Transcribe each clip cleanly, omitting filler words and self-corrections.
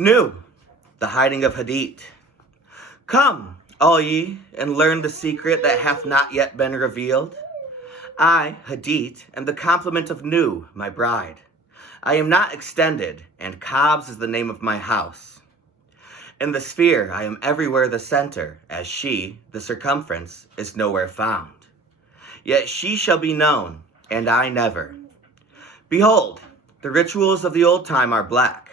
New, the hiding of Hadith. Come, all ye, and learn the secret that hath not yet been revealed. I, Hadith, am the complement of Nu, my bride. I am not extended, and Cobbs is the name of my house. In the sphere I am everywhere the center, as she, the circumference, is nowhere found. Yet she shall be known, and I never. Behold, the rituals of the old time are black.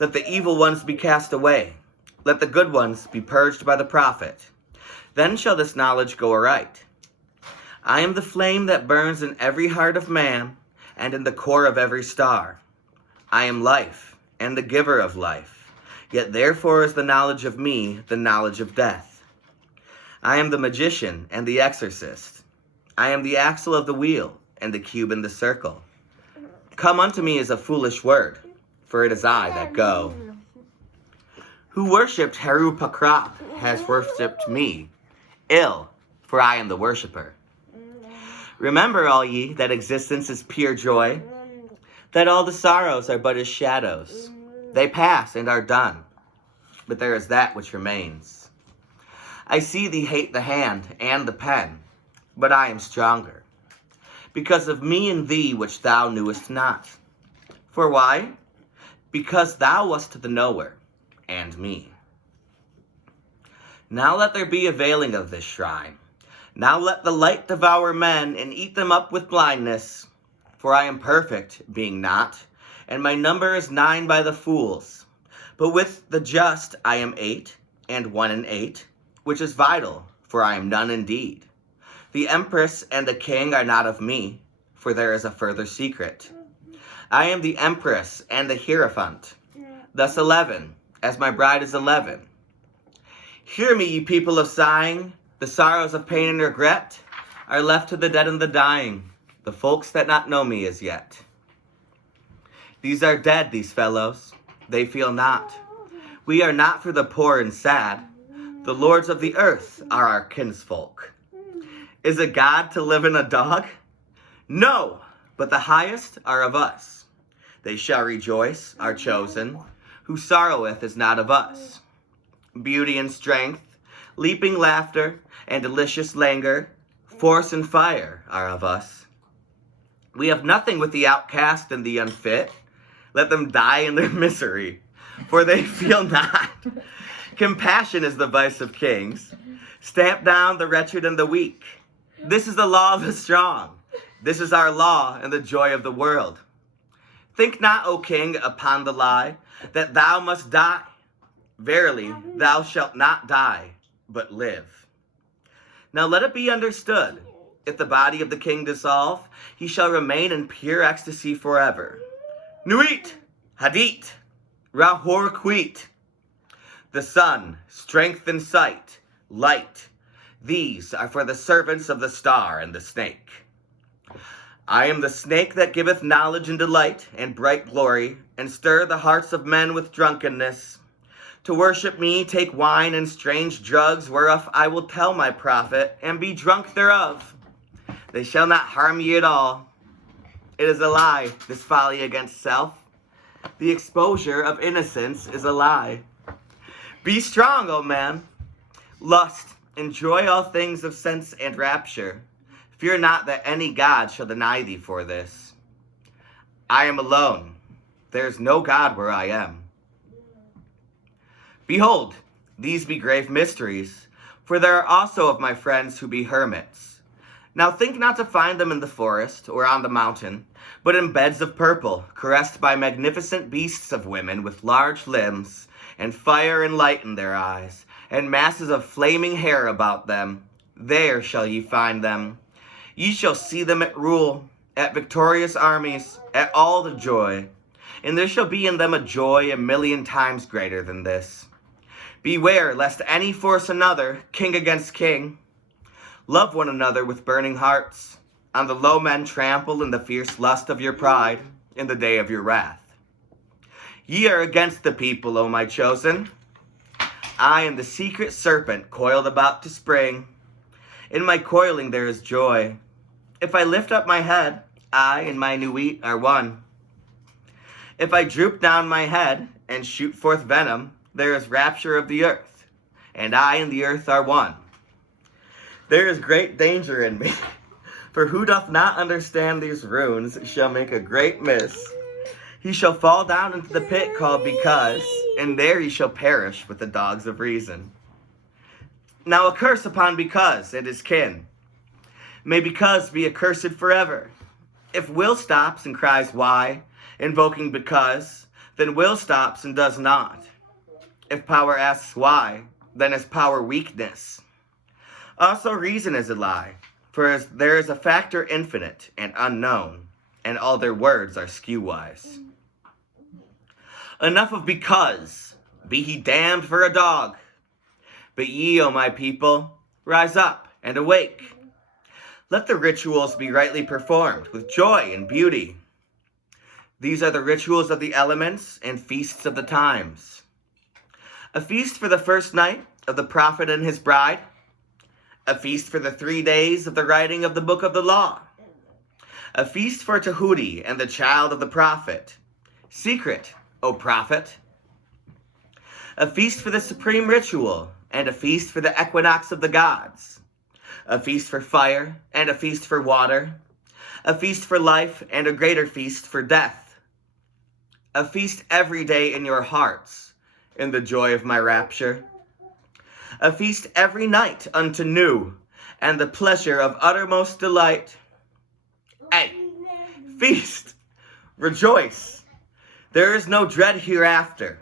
Let the evil ones be cast away. Let the good ones be purged by the prophet. Then shall this knowledge go aright. I am the flame that burns in every heart of man, and in the core of every star. I am life, and the giver of life. Yet therefore is the knowledge of me the knowledge of death. I am the magician and the exorcist. I am the axle of the wheel, and the cube in the circle. Come unto me is a foolish word, for it is I that go. Who worshipped Heru Pakrap has worshipped me. Ill, for I am the worshipper. Remember, all ye, that existence is pure joy, that all the sorrows are but as shadows. They pass and are done, but there is that which remains. I see thee hate the hand and the pen, but I am stronger, because of me and thee which thou knewest not. For why? Because thou wast the knower, and me. Now let there be a veiling of this shrine. Now let the light devour men and eat them up with blindness. For I am perfect, being not, and my number is 9 by the fools. But with the just I am 8, and 1 and 8, which is vital, for I am none indeed. The empress and the king are not of me, for there is a further secret. I am the empress and the hierophant, thus 11, as my bride is 11. Hear me, ye people of sighing, the sorrows of pain and regret are left to the dead and the dying, the folks that not know me as yet. These are dead, these fellows, they feel not. We are not for the poor and sad, the lords of the earth are our kinsfolk. Is it God to live in a dog? No, but the highest are of us. They shall rejoice, our chosen, who sorroweth is not of us. Beauty and strength, leaping laughter, and delicious languor, force and fire are of us. We have nothing with the outcast and the unfit. Let them die in their misery, for they feel not. Compassion is the vice of kings. Stamp down the wretched and the weak. This is the law of the strong. This is our law and the joy of the world. Think not, O king, upon the lie, that thou must die. Verily, thou shalt not die, but live. Now let it be understood, if the body of the king dissolve, he shall remain in pure ecstasy forever. Nuit, Hadith, Rahor Quit. The sun, strength and sight, light. These are for the servants of the star and the snake. I am the snake that giveth knowledge and delight and bright glory, and stir the hearts of men with drunkenness. To worship me, take wine and strange drugs, whereof I will tell my prophet, and be drunk thereof. They shall not harm ye at all. It is a lie, this folly against self. The exposure of innocence is a lie. Be strong, O man. Lust, enjoy all things of sense and rapture. Fear not that any God shall deny thee for this. I am alone. There is no God where I am. Behold, these be grave mysteries, for there are also of my friends who be hermits. Now think not to find them in the forest or on the mountain, but in beds of purple, caressed by magnificent beasts of women with large limbs, and fire and light in their eyes, and masses of flaming hair about them. There shall ye find them. Ye shall see them at rule, at victorious armies, at all the joy. And there shall be in them a joy 1,000,000 times greater than this. Beware lest any force another, king against king. Love one another with burning hearts. On the low men trample in the fierce lust of your pride, in the day of your wrath. Ye are against the people, O my chosen. I am the secret serpent coiled about to spring. In my coiling there is joy. If I lift up my head, I and my Nuit are one. If I droop down my head, and shoot forth venom, there is rapture of the earth, and I and the earth are one. There is great danger in me, for who doth not understand these runes shall make a great miss. He shall fall down into the pit called Because, and there he shall perish with the dogs of reason. Now a curse upon Because and his kin. May Because be accursed forever. If will stops and cries why, invoking Because, then will stops and does not. If power asks why, then is power weakness. Also reason is a lie, for there is a factor infinite and unknown, and all their words are skew-wise. Enough of Because, be he damned for a dog. But ye, O my people, rise up and awake. Let the rituals be rightly performed with joy and beauty. These are the rituals of the elements and feasts of the times. A feast for the first night of the prophet and his bride. A feast for the 3 days of the writing of the book of the law. A feast for Tahudi and the child of the prophet. Secret, O prophet. A feast for the supreme ritual, and a feast for the equinox of the gods. A feast for fire, and a feast for water. A feast for life, and a greater feast for death. A feast every day in your hearts, in the joy of my rapture. A feast every night unto new, and the pleasure of uttermost delight. Ay, feast, rejoice. There is no dread hereafter.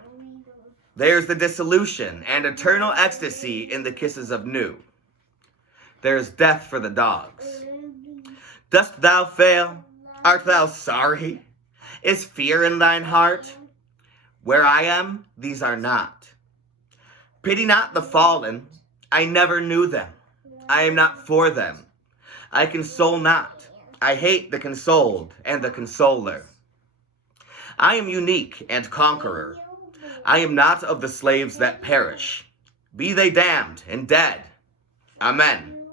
There is the dissolution and eternal ecstasy in the kisses of new. There is death for the dogs. Dost thou fail? Art thou sorry? Is fear in thine heart? Where I am, these are not. Pity not the fallen. I never knew them. I am not for them. I console not. I hate the consoled and the consoler. I am unique and conqueror. I am not of the slaves that perish. Be they damned and dead. Amen.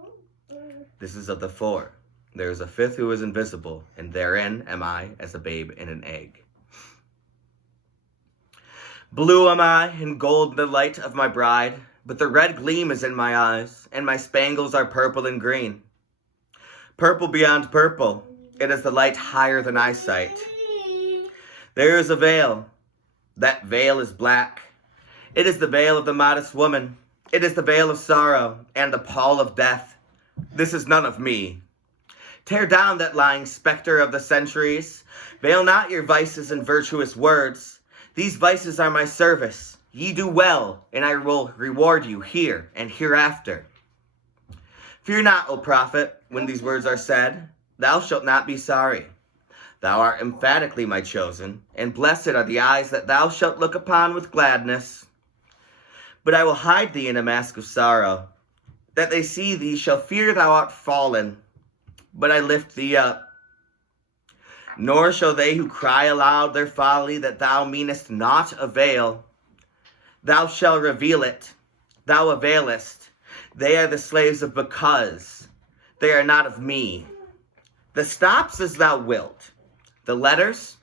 This is of the 4. There is a 5th who is invisible, and therein am I as a babe in an egg. Blue am I, and gold the light of my bride, but the red gleam is in my eyes, and my spangles are purple and green. Purple beyond purple, it is the light higher than eyesight. There is a veil. That veil is black. It is the veil of the modest woman. It is the veil of sorrow and the pall of death. This is none of me. Tear down that lying specter of the centuries. Veil not your vices and virtuous words. These vices are my service. Ye do well, and I will reward you here and hereafter. Fear not, O prophet, when these words are said. Thou shalt not be sorry. Thou art emphatically my chosen, and blessed are the eyes that thou shalt look upon with gladness. But I will hide thee in a mask of sorrow, that they see thee shall fear thou art fallen. But I lift thee up. Nor shall they who cry aloud their folly that thou meanest not avail. Thou shalt reveal it. Thou availest. They are the slaves of Because. They are not of me. The stops as thou wilt. The letters,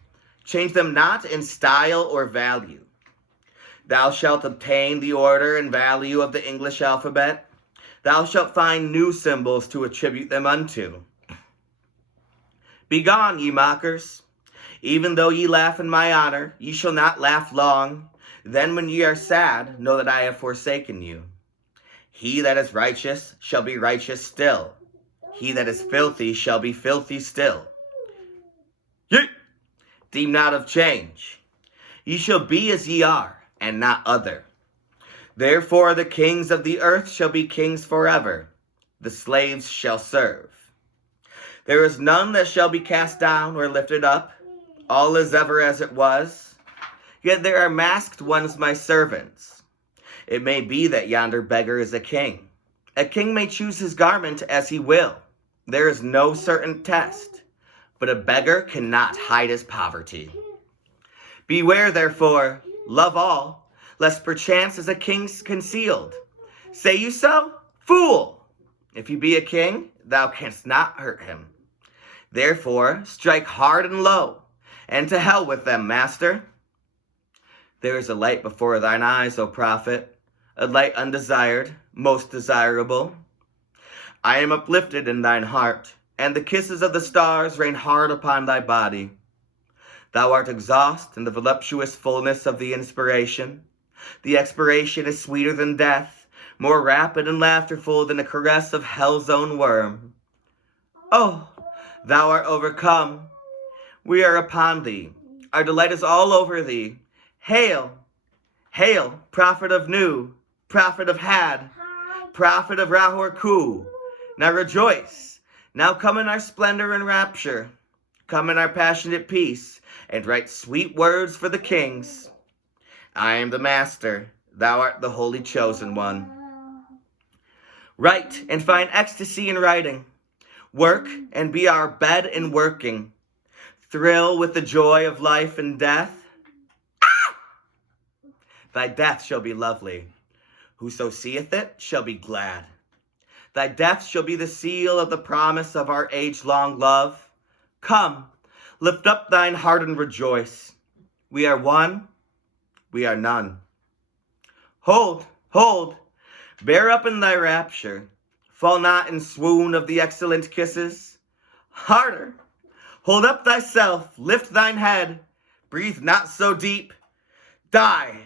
change them not in style or value. Thou shalt obtain the order and value of the English alphabet. Thou shalt find new symbols to attribute them unto. Begone, ye mockers. Even though ye laugh in my honor, ye shall not laugh long. Then when ye are sad, know that I have forsaken you. He that is righteous shall be righteous still. He that is filthy shall be filthy still. Ye deem not of change. Ye shall be as ye are, and not other. Therefore the kings of the earth shall be kings forever. The slaves shall serve. There is none that shall be cast down or lifted up. All is ever as it was. Yet there are masked ones my servants. It may be that yonder beggar is a king. A king may choose his garment as he will. There is no certain test. But a beggar cannot hide his poverty. Beware, therefore, love all, lest perchance is a king concealed. Say you so? Fool! If he be a king, thou canst not hurt him. Therefore, strike hard and low, and to hell with them, master. There is a light before thine eyes, O prophet, a light undesired, most desirable. I am uplifted in thine heart, and the kisses of the stars rain hard upon thy body. Thou art exhaust in the voluptuous fullness of the inspiration. The expiration is sweeter than death, more rapid and laughterful than a caress of hell's own worm. Oh, thou art overcome. We are upon thee. Our delight is all over thee. Hail, hail, prophet of Nu, prophet of Had, prophet of Rahor-Ku. Now rejoice. Now come in our splendor and rapture. Come in our passionate peace, and write sweet words for the kings. I am the master. Thou art the holy chosen one. Write and find ecstasy in writing. Work and be our bed in working. Thrill with the joy of life and death. Thy death shall be lovely. Whoso seeth it shall be glad. Thy death shall be the seal of the promise of our age-long love. Come, lift up thine heart and rejoice. We are one, we are none. Hold, hold, bear up in thy rapture. Fall not in swoon of the excellent kisses. Harder, hold up thyself, lift thine head. Breathe not so deep. Die.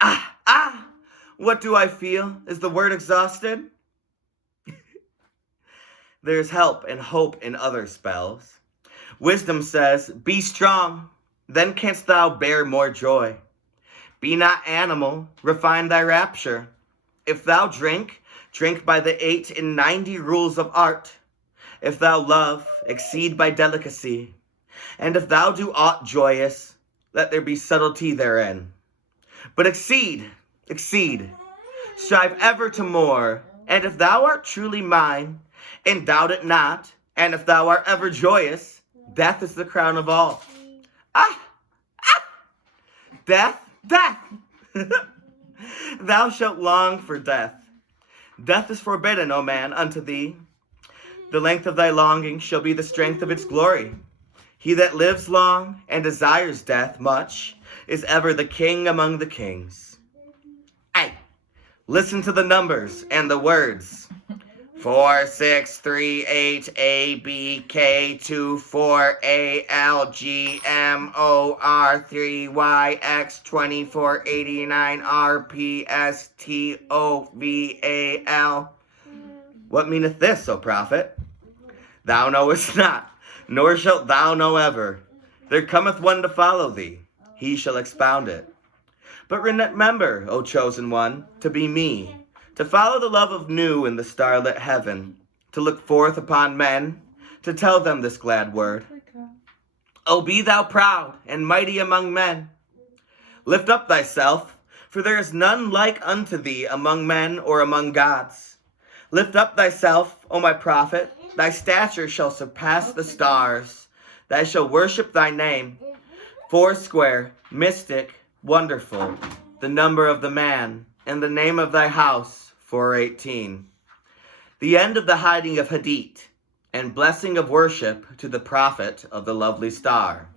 Ah, ah, what do I feel? Is the word exhausted? There's help and hope in other spells. Wisdom says, be strong, then canst thou bear more joy. Be not animal, refine thy rapture. If thou drink, drink by the 98 rules of art. If thou love, exceed by delicacy. And if thou do aught joyous, let there be subtlety therein. But exceed, exceed, strive ever to more. And if thou art truly mine, and doubt it not, and if thou art ever joyous, death is the crown of all. Ah! Ah! Death! Death! Thou shalt long for death. Death is forbidden, O man, unto thee. The length of thy longing shall be the strength of its glory. He that lives long and desires death much is ever the king among the kings. Ay, listen to the numbers and the words. 4, 6, 3, 8, A, B, K, 2, 4, A, L, G, M, O, R, 3, Y, X, 24, 89, R, P, S, T, O, V, A, L. What meaneth this, O prophet? Thou knowest not, nor shalt thou know ever. There cometh one to follow thee. He shall expound it. But remember, O chosen one, to be me, to follow the love of Nu in the starlit heaven, to look forth upon men, to tell them this glad word. O be thou proud and mighty among men. Lift up thyself, for there is none like unto thee among men or among gods. Lift up thyself, O my prophet, thy stature shall surpass the stars. Thou shalt worship thy name, foursquare, mystic, wonderful, the number of the man, and the name of thy house, 418. The end of the hiding of Hadith, and blessing of worship to the prophet of the lovely star.